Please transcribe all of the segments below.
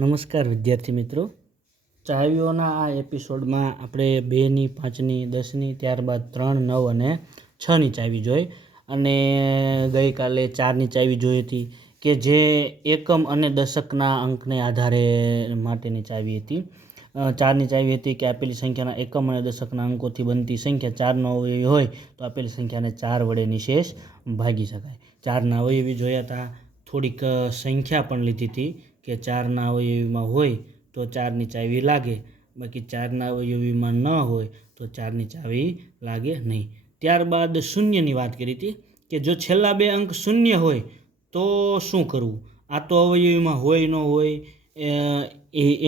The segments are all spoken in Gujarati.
નમસ્કાર વિદ્યાર્થી મિત્રો, ચાવીઓના આ એપિસોડમાં આપણે 2ની 5ની 10ની ત્યારબાદ 3, 9 અને 6ની ચાવી જોઈ અને ગઈકાલે 4ની ચાવી જોઈ હતી કે જે એકમ અને દશકના અંકને આધારે માટેની ચાવી હતી. 4ની ચાવી હતી કે આપેલી સંખ્યાના એકમ અને દશકના અંકોથી બનતી સંખ્યા 4નો અવયવી હોય તો આપેલી સંખ્યાને 4 વડે નિશેષ ભાગી શકાય. 4ના અવયવી જોયા હતા, થોડીક સંખ્યા પણ લીધી હતી કે 4ના અવયવીમાં હોય તો 4ની ચાવી લાગે, બાકી 4ના અવયવીમાં ન હોય તો 4ની ચાવી લાગે નહીં. ત્યારબાદ શૂન્યની વાત કરી હતી કે જો છેલ્લા બે અંક શૂન્ય હોય તો શું કરવું. આ તો અવયવીમાં હોય ન હોય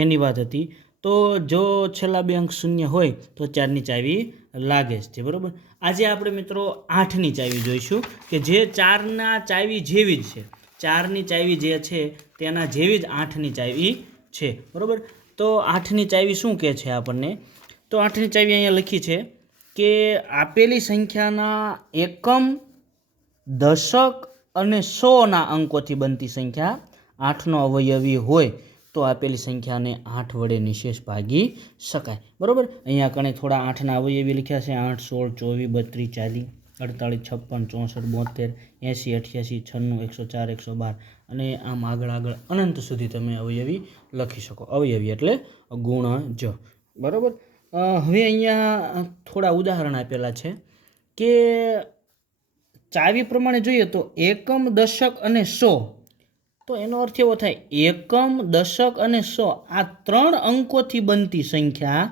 એની વાત હતી. તો જો છેલ્લા બે અંક શૂન્ય હોય તો 4ની ચાવી લાગે જ છે, બરાબર. આજે આપણે મિત્રો 8ની ચાવી જોઈશું કે જે 4ના ચાવી જેવી જ છે. 4ની ચાવી જે છે તેના જેવી જ 8ની ચાવી છે, બરાબર. તો 8ની ચાવી શું કહે છે આપણને? તો 8ની ચાવી અહીંયા લખી છે કે આપેલી સંખ્યાના એકમ, દશક અને 100ના અંકોથી બનતી સંખ્યા 8નો અવયવી હોય તો આપેલી સંખ્યાને 8 વડે નિશેષ ભાગી શકાય, બરાબર. અહીંયા કણે થોડા 8ના અવયવી લખ્યા છે: 8, 16, 24, 32, 48, 56, 64, 80, 88, 96, 104, 112 અને આમ આગળ અનંત સુધી તમે અવયવી લખી શકો. અવયવી એટલે ગુણજ, બરાબર. હવે અહીંયા થોડા ઉદાહરણ આપેલા છે કે ચાવી પ્રમાણે જોઈએ તો એકમ, દશક અને 100. તો એનો અર્થ એવો થાય એકમ, દશક અને 100 આ 3 અંકોથી બનતી સંખ્યા,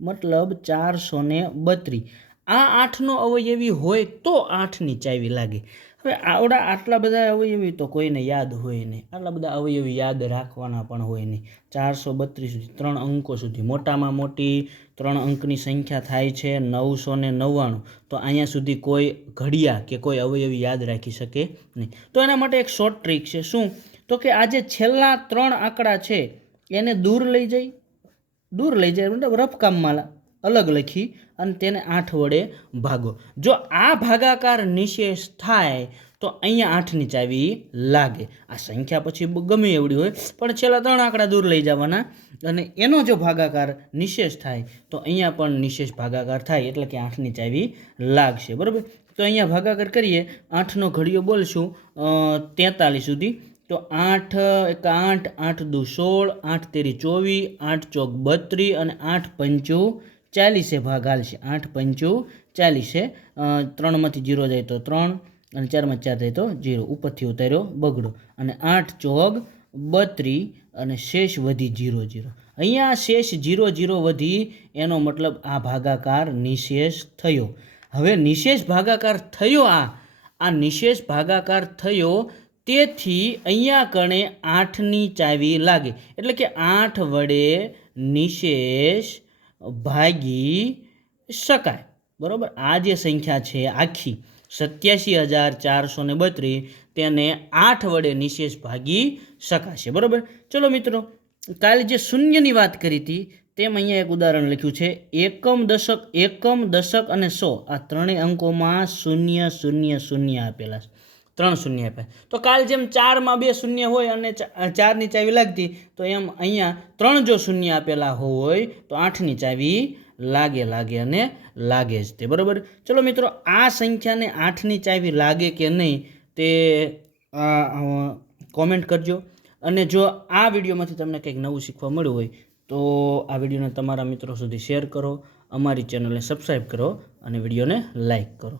મતલબ 432. આ 8નો અવયવી હોય તો 8ની ચાવી લાગે. હવે આટલા બધા અવયવી તો કોઈને યાદ હોય નહીં, આટલા બધા અવયવી યાદ રાખવાના પણ હોય નહીં. 432 સુધી 3 અંકો સુધી મોટામાં મોટી 3 અંકની સંખ્યા થાય છે 999. તો અહીંયા સુધી કોઈ ઘડિયા કે કોઈ અવયવી યાદ રાખી શકે નહીં. તો એના માટે એક શોર્ટ ટ્રીક છે. શું? તો કે આ જે છેલ્લા 3 આંકડા છે એને દૂર લઈ જાય મતલબ રફકામમાં અલગ લખી અને તેને 8 વડે ભાગો. જો આ ભાગાકાર નિશેષ થાય તો અહીંયા 8ની ચાવી લાગે. આ સંખ્યા પછી ગમે એવડી હોય પણ છેલ્લા 3 આંકડા દૂર લઈ જવાના અને એનો જો ભાગાકાર નિશેષ થાય તો અહીંયા પણ નિશેષ ભાગાકાર થાય એટલે કે 8ની ચાવી લાગશે, બરાબર. તો અહીંયા ભાગાકાર કરીએ, 8નો ઘડિયો બોલશું 43 સુધી. તો 8 1 8, 8 2 16, 8 3 24, 8 4 32 અને 8 5 40 ભાગ હાલશે. 8 5 40, 3માંથી 0 જાય તો 3 અને 4માં 4 જાય તો 0, ઉપરથી ઉતાર્યો બગડો અને 8 4 32 અને શેષ વધી 0 0. અહીંયા શેષ 0 0 વધી એનો મતલબ આ ભાગાકાર નિશેષ થયો. હવે નિશેષ ભાગાકાર થયો, આ નિશેષ ભાગાકાર થયો, તેથી અહીંયા કણે 8ની ચાવી લાગે એટલે કે 8 વડે નિશેષ ભાગી શકાય, બરાબર. આ જે સંખ્યા છે આખી 87,432 તેને 8 વડે નિશેષ ભાગી શકાશે, બરાબર. ચલો મિત્રો, કાલે જે શૂન્યની વાત કરી હતી તેમ અહીંયા એક ઉદાહરણ લખ્યું છે. એકમ, દશક અને 100 આ ત્રણેય અંકોમાં 0 0 0 આપેલા છે, 3 શૂન્ય આપ્યા. તો કાલ જેમ 4માં 2 શૂન્ય હોય અને 4ની ચાવી લાગતી, તો એમ અહીંયા 3 જો શૂન્ય આપેલા હોય તો 8ની ચાવી લાગે અને લાગે જ તે, બરાબર. ચલો મિત્રો, આ સંખ્યાને 8ની ચાવી લાગે કે નહીં તે કોમેન્ટ કરજો. અને જો આ વિડીયોમાંથી તમને કંઈક નવું શીખવા મળ્યું હોય તો આ વિડીયોને તમારા મિત્રો સુધી શેર કરો, અમારી ચેનલને સબસ્ક્રાઈબ કરો અને વિડીયોને લાઈક કરો.